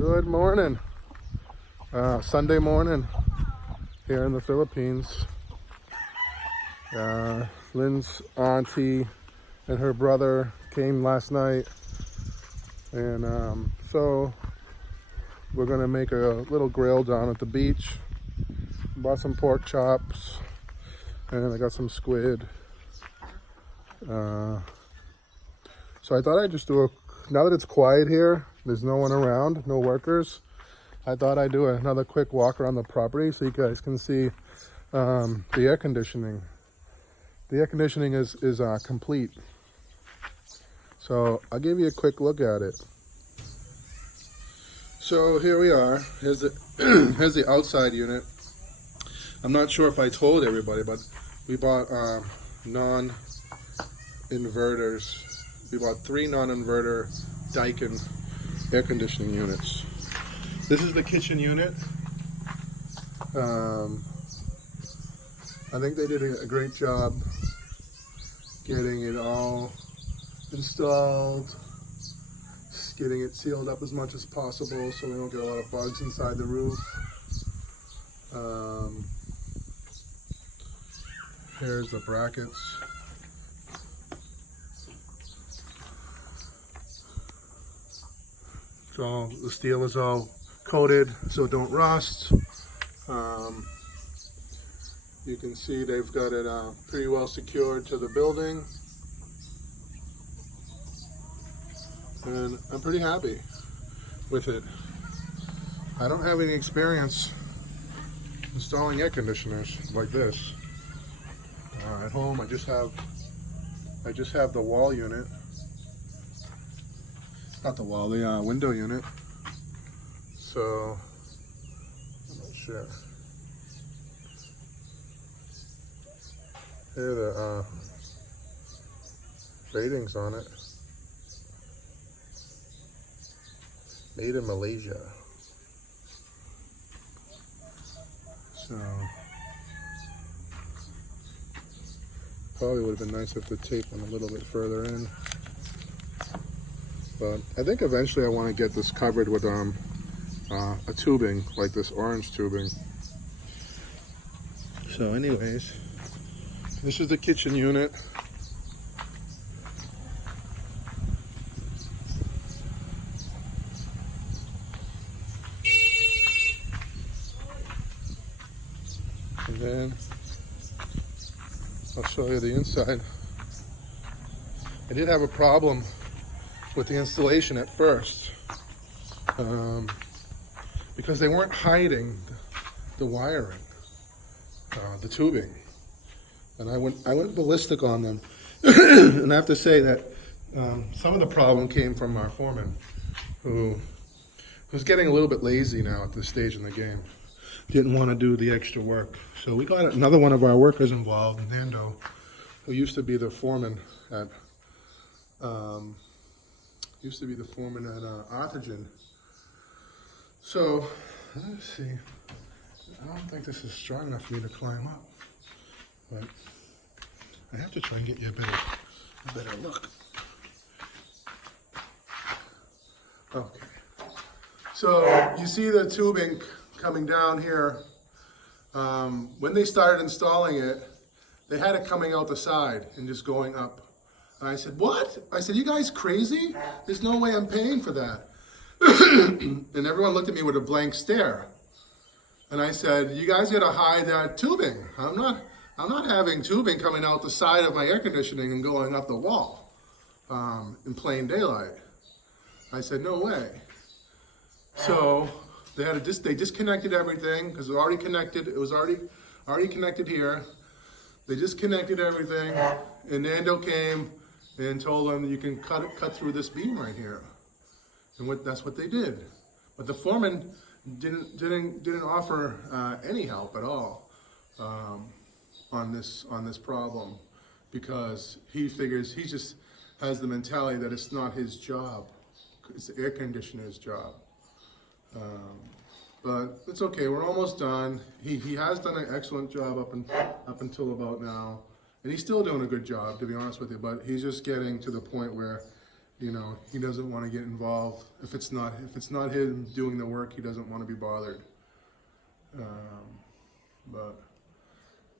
Good morning. Sunday morning here in the Philippines. Lynn's auntie and her brother came last night, and so we're gonna make a little grill down at the beach. Bought some pork chops, and I got some squid. So I thought I'd just now that it's quiet here, there's no one around, no workers, I thought I'd do another quick walk around the property so you guys can see the air conditioning. The air conditioning is complete. So I'll give you a quick look at it. So here we are. Here's the here's the outside unit. I'm not sure if I told everybody, but we bought non-inverters. We bought 3 non-inverter Daikin air conditioning units. This is the kitchen unit. I think they did a great job getting it all installed, getting it sealed up as much as possible so we don't get a lot of bugs inside the roof. Here's the brackets. So the steel is all coated so it don't rust. You can see they've got it pretty well secured to the building, and I'm pretty happy with it. I don't have any experience installing air conditioners like this. At home I just have the wall unit. Not the wall, the window unit. So I'm not sure. Here are the ratings on it. Made in Malaysia. So probably would have been nice if the tape went a little bit further in. But I think eventually I want to get this covered with a tubing, like this orange tubing. So anyways, this is the kitchen unit. And then I'll show you the inside. I did have a problem with the installation at first, because they weren't hiding the wiring, the tubing, and I went ballistic on them. And I have to say that some of the problem came from our foreman, who's getting a little bit lazy now at this stage in the game. Didn't want to do the extra work, so we got another one of our workers involved, Nando, who used to be the foreman at Artigen. So let's see. I don't think this is strong enough for me to climb up, but I have to try and get you a better look. Okay. So you see the tubing coming down here. When they started installing it, they had it coming out the side and just going up. And I said, what? I said, you guys crazy? There's no way I'm paying for that. And everyone looked at me with a blank stare. And I said, you guys gotta hide that tubing. I'm not having tubing coming out the side of my air conditioning and going up the wall in plain daylight. I said, no way. So they disconnected everything because it was already connected. It was already connected here. They disconnected everything, and Nando came and told them you can cut through this beam right here, and that's what they did. But the foreman didn't offer any help at all on this problem, because he figures he just has the mentality that it's not his job, it's the air conditioner's job. But it's okay, we're almost done. He has done an excellent job up until about now. And he's still doing a good job, to be honest with you, but he's just getting to the point where You know, he doesn't want to get involved. If it's not him doing the work, he doesn't want to be bothered. But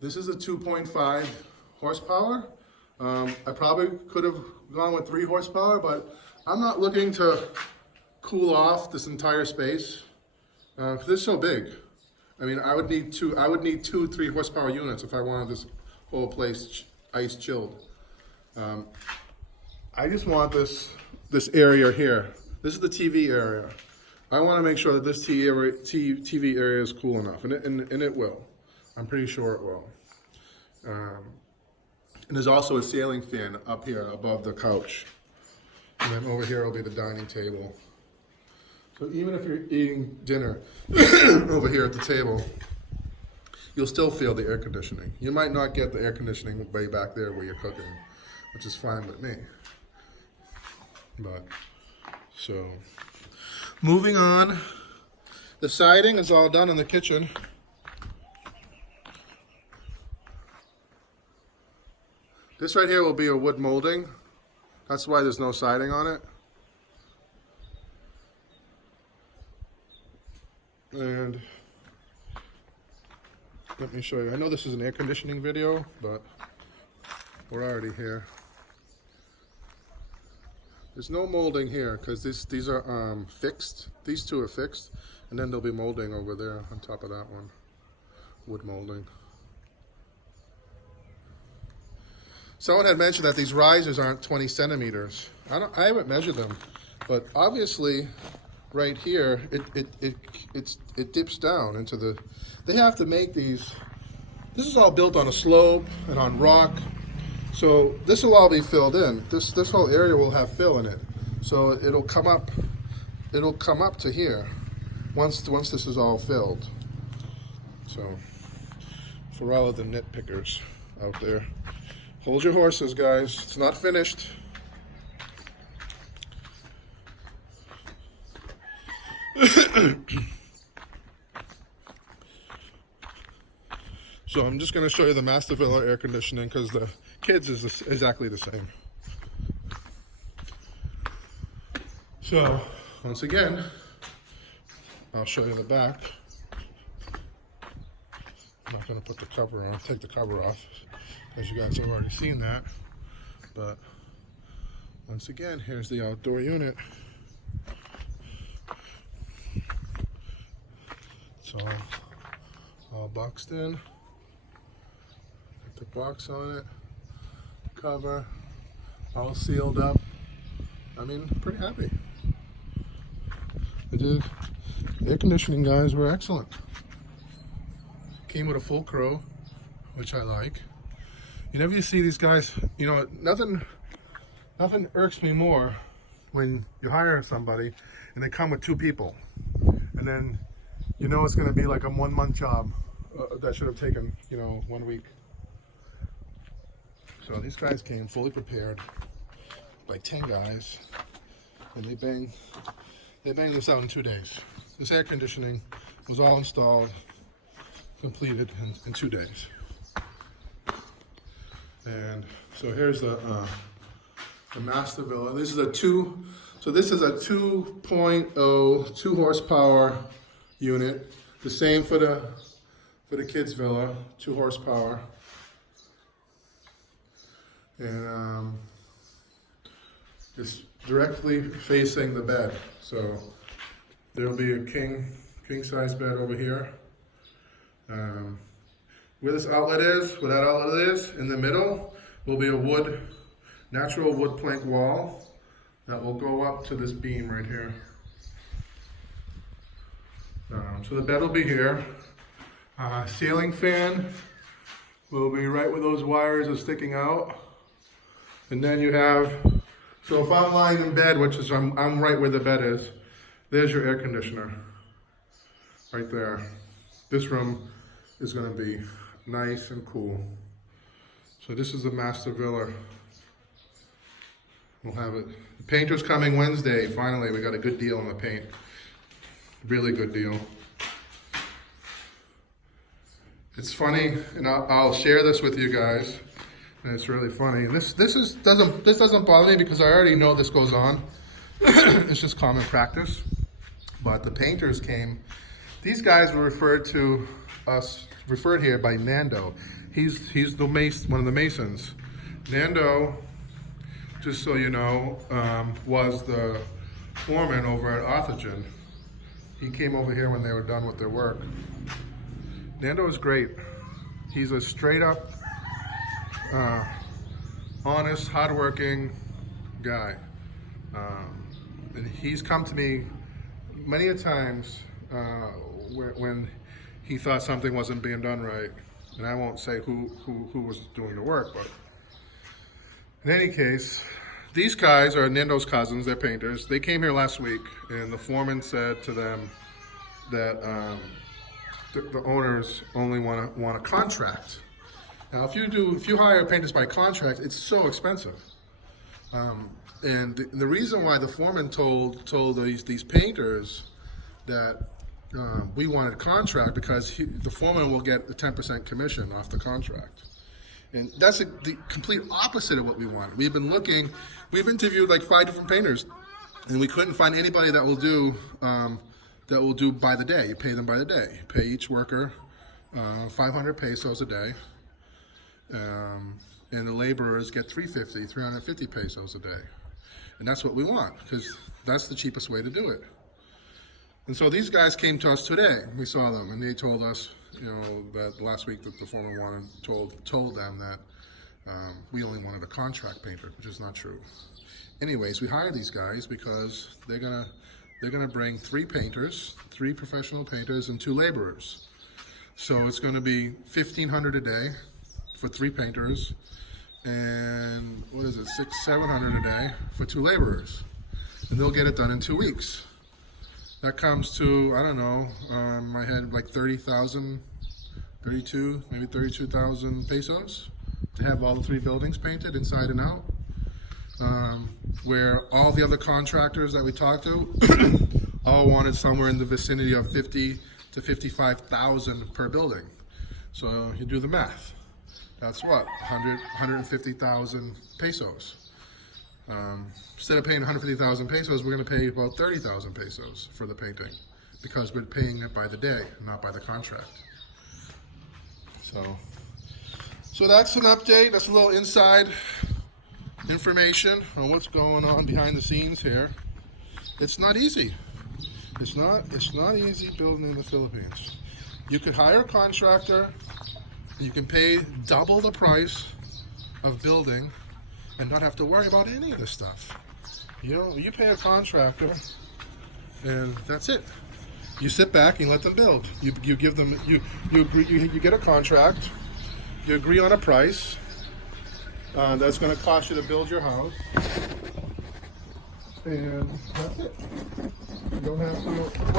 this is a 2.5 horsepower. I probably could have gone with 3 horsepower, but I'm not looking to cool off this entire space because it's so big. I mean, I would need two 3 horsepower units if I wanted this whole place ice chilled. I just want this area here. This is the TV area. I want to make sure that this TV area is cool enough, and it will. I'm pretty sure it will. And there's also a ceiling fan up here above the couch. And then over here will be the dining table. So even if you're eating dinner over here at the table, you'll still feel the air conditioning. You might not get the air conditioning way back there where you're cooking, which is fine with me. But, so, moving on. The siding is all done in the kitchen. This right here will be a wood molding. That's why there's no siding on it. And let me show you. I know this is an air conditioning video, but we're already here. There's no molding here because these are fixed. These 2 are fixed, and then there'll be molding over there on top of that one. Wood molding. Someone had mentioned that these risers aren't 20 centimeters. I haven't measured them, but obviously, right here, it dips down into the. They have to make these. This is all built on a slope and on rock, so this will all be filled in. This whole area will have fill in it, so it'll come up. It'll come up to here once this is all filled. So, for all of the nitpickers out there. Hold your horses, guys. It's not finished. So I'm just going to show you the Master Villa air conditioning because the kids is exactly the same. So once again, I'll show you the back. I'm not going to put the cover on, take the cover off, as you guys have already seen that. But once again, here's the outdoor unit. It's all boxed in. Put the box on it, cover, all sealed up. I mean, pretty happy. The air conditioning guys were excellent. Came with a full crow, which I like. Whenever you see these guys, you know, nothing irks me more when you hire somebody and they come with 2 people, and then you know it's going to be like a 1-month job that should have taken, you know, 1 week. So these guys came fully prepared, like 10 guys, and they banged this out in 2 days. This air conditioning was all installed, completed in 2 days. And so here's the Master Villa. This is a 2.0 2 horsepower unit. The same for the kids' villa, 2 horsepower. And it's directly facing the bed. So there'll be a king size bed over here. Where this outlet is, where that outlet is, in the middle, will be a natural wood plank wall that will go up to this beam right here. So the bed will be here. Ceiling fan will be right where those wires are sticking out. And then you have, so if I'm lying in bed, which is I'm right where the bed is, there's your air conditioner, right there. This room is going to be nice and cool. So this is the Master Villa. We'll have it. The painter's coming Wednesday. Finally, we got a good deal on the paint. Really good deal. It's funny, and I'll share this with you guys. And it's really funny. And this doesn't bother me because I already know this goes on. It's just common practice. But the painters came. These guys were referred here by Nando. He's one of the masons. Nando, just so you know, was the foreman over at Arthagen. He came over here when they were done with their work. Nando is great. He's a straight up, honest, hardworking guy. And he's come to me many a times when he thought something wasn't being done right. And I won't say who was doing the work, but in any case, these guys are Nando's cousins, they're painters. They came here last week, and the foreman said to them that the owners only want a contract. Now, if you hire painters by contract, it's so expensive. And the reason why the foreman told these painters that we wanted a contract because the foreman will get a 10% commission off the contract. And that's the complete opposite of what we want. We've interviewed like 5 different painters, and we couldn't find anybody that will do by the day. You pay them by the day. You pay each worker 500 pesos a day, and the laborers get 350 pesos a day. And that's what we want, because that's the cheapest way to do it. And so these guys came to us today. We saw them, and they told us, that last week that the foreman told them that we only wanted a contract painter, which is not true. Anyways, we hired these guys because they're gonna bring 3 painters, 3 professional painters, and 2 laborers. So it's gonna be $1,500 a day for 3 painters, and what is it, $600-700 a day for 2 laborers, and they'll get it done in 2 weeks. That comes to, I don't know, my head like 32,000 pesos to have all the 3 buildings painted inside and out. Where all the other contractors that we talked to all wanted somewhere in the vicinity of 50 to 55,000 per building. So you do the math. That's what, 150,000 pesos. Instead of paying 150,000 pesos, we're going to pay about 30,000 pesos for the painting because we're paying it by the day, not by the contract. So that's an update. That's a little inside information on what's going on behind the scenes here. It's not easy. It's not easy building in the Philippines. You could hire a contractor. You can pay double the price of building and not have to worry about any of this stuff. You pay a contractor, and that's it. You sit back and let them build. You give them you get a contract. You agree on a price that's going to cost you to build your house, and that's it. You don't have to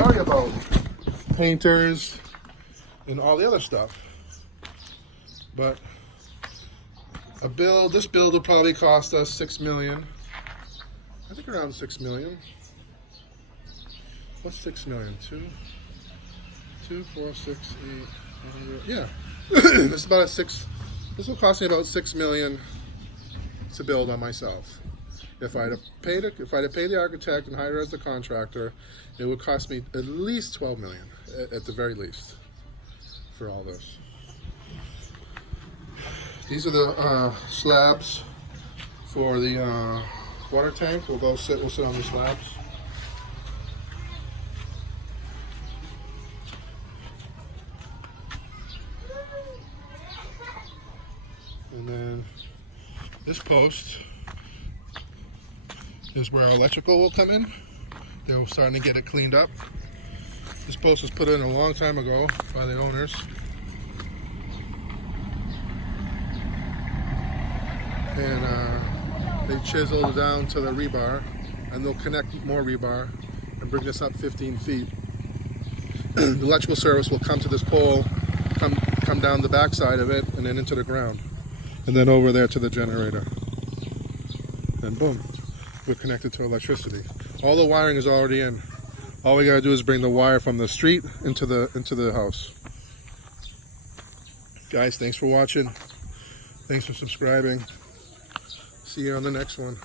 worry about painters and all the other stuff. But this build will probably cost us $6 million. I think around $6 million. What's $6 million? 2, 4, 6, 8, 100. Yeah, this will cost me about $6 million to build on myself. If I had to pay the architect and hire as the contractor, it would cost me at least $12 million, at the very least, for all this. These are the slabs for the water tank. We'll sit on the slabs. And then this post is where our electrical will come in. They're starting to get it cleaned up. This post was put in a long time ago by the owners. And they chiseled it down to the rebar, and they'll connect more rebar and bring this up 15 feet. The electrical service will come to this pole, come down the backside of it, and then into the ground, and then over there to the generator. And boom, we're connected to electricity. All the wiring is already in. All we gotta do is bring the wire from the street into the house. Guys, thanks for watching. Thanks for subscribing. See you on the next one.